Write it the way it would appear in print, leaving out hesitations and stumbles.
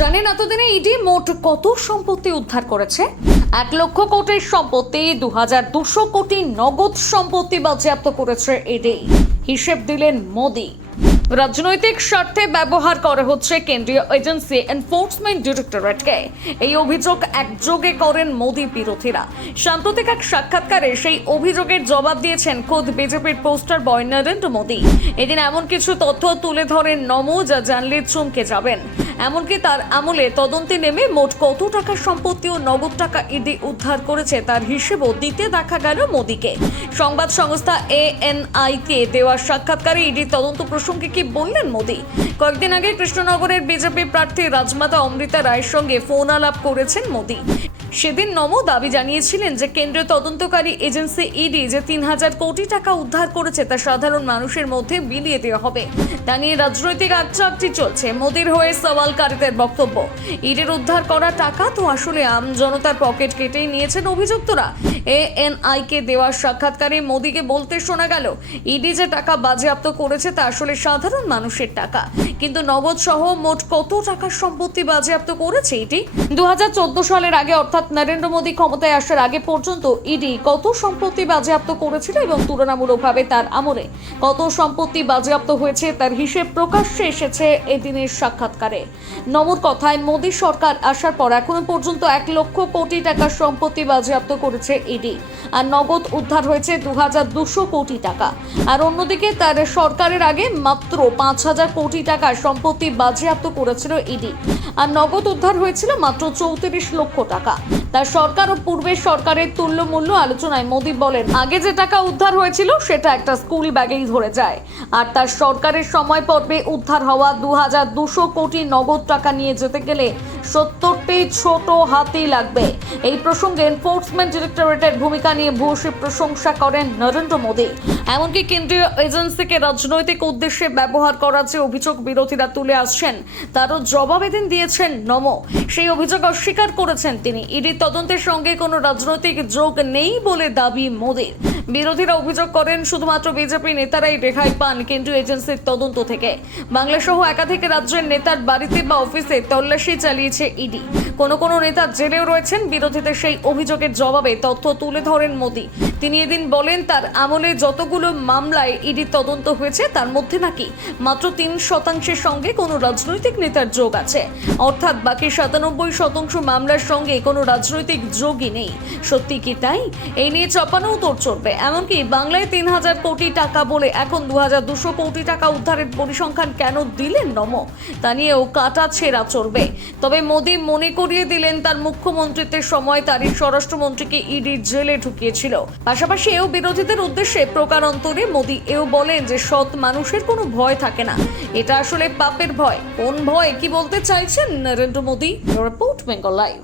জানেন এতদিনে ইডি মোট কত সম্পত্তি উদ্ধার করেছে? 1 লক্ষ কোটির সম্পত্তি, 2200 কোটি নগদ সম্পত্তি বাজেয়াপ্ত করেছে ইডি। হিসেব দিলেন মোদি। রাজনৈতিক স্বার্থে ব্যবহার করা হচ্ছে কেন্দ্রীয় এজেন্সি এনফোর্সমেন্ট ডিরেক্টরেটকে, এই অভিযোগ একযোগে করেন মোদি বিরোধীরা। সাম্প্রতিক এক সাক্ষাৎকারে সেই অভিযোগের জবাব দিয়েছেন খোদ বিজেপির পোস্টার বয় নরেন্দ্র মোদি। এদিন এমন কিছু তথ্য তুলে ধরেন নমো, যা জানলে চমকে যাবেন। এমনকি তার আমলে তদন্তে নেমে মোট কত টাকা সম্পত্তি ও নগদ টাকা ইডি উদ্ধার করেছে তার হিসেবও দিতে দেখা গেল মোদিকে। সংবাদ সংস্থা ANI কে দেওয়া সাক্ষাৎকারে ইডির তদন্ত প্রসঙ্গে কি বললেন মোদি? কয়েকদিন আগে কৃষ্ণনগরের বিজেপি প্রার্থী রাজমাতা অমৃতা রায়ের সঙ্গে ফোন আলাপ করেছেন মোদি। সেদিন নমো দাবি জানিয়েছিলেন যে কেন্দ্রীয় তদন্তকারী এজেন্সি ইডি যে 3000 কোটি টাকা উদ্ধার করেছে তা সাধারণ মানুষের মধ্যে বিলিয়ে দেওয়া হবে। তা নিয়ে রাজনৈতিক আটচাকটি চলছে। মোদির হয়ে সওয়ালকারীদের বক্তব্য, ইডির উদ্ধার করা টাকা তো আসলে আম জনতার পকেট কেটেই নিয়েছেন অভিযুক্তরা। ANI কে দেওয়া সাক্ষাৎকারে মোদিকে বলতে শোনা গেল, ইডি যে টাকা বাজেয়াপ্ত করেছে তা আসলে সাধারণ মানুষের টাকা, কিন্তু নগদ সহ মোট কত টাকার সম্পত্তি বাজেয়াপ্ত করেছে ইডি? 2014 সালের আগে অর্থাৎ নরেন্দ্র মোদি ক্ষমতায় আসার আগে পর্যন্ত ইডি কত সম্পত্তি বাজেয়াপ্ত করেছিল এবং তুলনামূলকভাবে তার আমলে কত সম্পত্তি বাজেয়াপ্ত হয়েছে তার হিসেব প্রকাশ্যে এসেছে এদিনের সাক্ষাৎকারে। নমোর কথায়, মোদি সরকার আসার পর এখনো পর্যন্ত 1 লক্ষ কোটি টাকার সম্পত্তি বাজেয়াপ্ত করেছে ইডি, আর নগদ উদ্ধার হয়েছে 2200 কোটি টাকা। আর অন্যদিকে তার সরকারের আগে মাত্র 5000 কোটি টাকার সম্পত্তি বাজেয়াপ্ত করেছিল ইডি, আর নগদ উদ্ধার হয়েছিল মাত্র 34 লক্ষ টাকা। তার সরকার ও পূর্বের সরকারের তুল্যমূল্য আলোচনায় মোদি বলেন, আগে যে টাকা উদ্ধার হয়েছিল সেটা একটা স্কুল ব্যাগেই ধরে যায়, আর তার সরকারের সময় পর্বে উদ্ধার হওয়া 2200 কোটি নগদ টাকা নিয়ে যেতে গেলে 70টি ছোট হাতি লাগবে। এই প্রসঙ্গে এনফোর্সমেন্ট ডিরেক্টরেটের ভূমিকা নিয়ে ভূয়সী প্রশংসা করেন নরেন্দ্র মোদি। এমনকি কেন্দ্রীয় এজেন্সিকে রাজনৈতিক উদ্দেশ্যে ব্যবহার করার যে অভিযোগ বিরোধীরা তুলে আসছেন তারও জবাব এদিন দিয়েছেন নমো। সেই অভিযোগ অস্বীকার করেছেন তিনি। ইডি তদন্তের সঙ্গে কোনো রাজনৈতিক যোগ নেই বলে দাবি মোদির। বিরোধীরা অভিযোগ করেন, শুধুমাত্র বিজেপি নেতারাই রেহাই পান কেন্দ্রীয় এজেন্সির তদন্ত থেকে। বাংলা সহ একাধিক রাজ্যের নেতার বাড়িতে বা অফিসে তল্লাশি চালিয়েছে ইডি। কোনো নেতা জেলেও রয়েছেন। বিরোধীদের সেই অভিযোগের জবাবে তথ্য তুলে ধরেন মোদি। তিনি এদিন বলেন, তার আমলে যতগুলো মামলায় ইডি তদন্ত হয়েছে তার মধ্যে নাকি মাত্র 3% সঙ্গে কোনো রাজনৈতিক নেতার যোগ আছে, অর্থাৎ বাকি 97% মামলার সঙ্গে কোনো রাজনৈতিক যোগই নেই। সত্যি কি তাই? এই নিয়ে চাপানো উত্তর চলবে। এমনকি বাংলায় 3000 কোটি টাকা বলে এখন 2200 কোটি টাকা উদ্ধারের পরিসংখ্যান কেন দিলেন নমো, তা নিয়েও কাটা ছেঁড়া চলবে। তবে মোদি মনে করিয়ে দিলেন, তার মুখ্যমন্ত্রীত্বের সময় তারই স্বরাষ্ট্রমন্ত্রীকে ইডি জেলে ঢুকিয়েছিল। পাশাপাশি এও বিরোধীদের উদ্দেশ্যে প্রকারান্তরে মোদি এও বলেন যে সৎ মানুষের কোনো ভয় থাকে না, এটা আসলে পাপের ভয়। কোন ভয়, কি বলতে চাইছেন Narendra Modi? Report Bengal live.